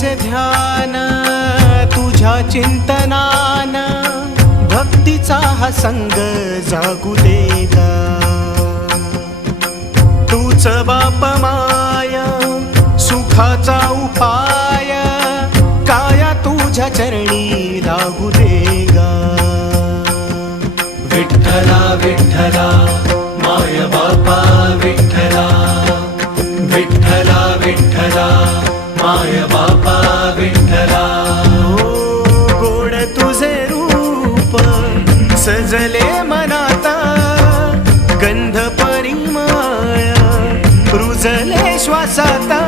असे ध्यान तुझ्या चिंतनान, भक्तीचा हा संग जागू दे ग. तूच बाप माया सुखाचा उपाय, काया तुझ्या चरणी लागू दे ग. विठ्ठला विठ्ठला माय बापा विठ्ठला, विठ्ठला विठ्ठला माय बापा विठ्ठला. गोड तुझे रूप सजले मनाता, गंध परिमळ रुजले श्वासाता.